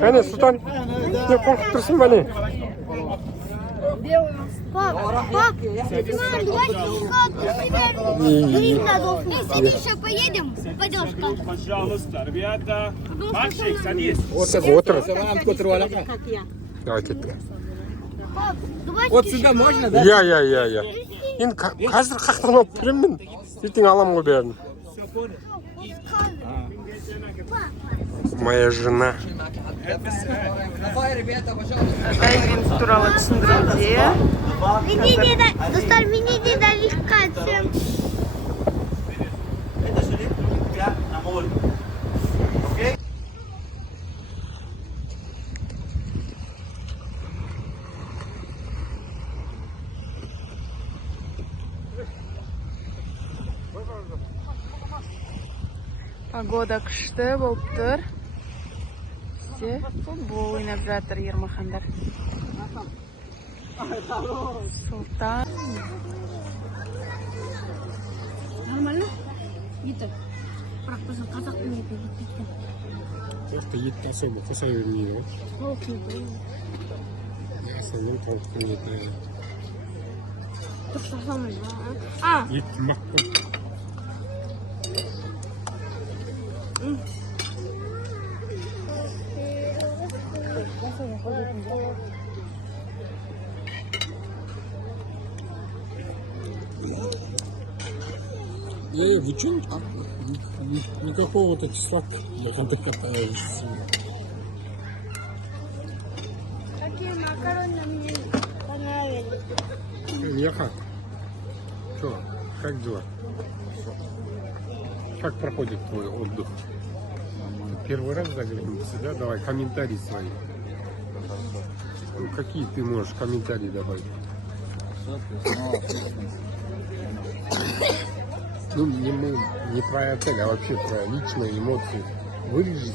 Кәне, Сұлтан, не қорқып тұрсың ба не? Пап, мам, давайте Если еще поедем, пойдешь как? Пожалуйста, ребята. Мальчик, садись. Отыр. Как я. Давай кеттік. Пап, давайте Вот сюда можно, да? Иә. Енді қазір қақтан алып келемін мен. Ертең аламын ғой бәрін. Моя жена. Дайвинг туралы түсіндіруде. Достар, мне не дали кальцием. Погода күшті болып тұр. Все футбол ойнап жатыр Ермахандар. Сұлтан. Нормально? Итак, просто казах не Просто етті особо қоса бермейді ғой. Асылын тауықтың еті. Ет қымбат қой. Вы что? Никакого вот числа я там катаюсь. Какие макароны мне понравились? Я как? Что? Как дела? Как проходит твой отдых? Первый раз заглянемся, да? Давай комментарии свои. Ну, какие ты можешь комментарии добавить? Ну, не твоя цель, а вообще твоя личная эмоция. Вырежи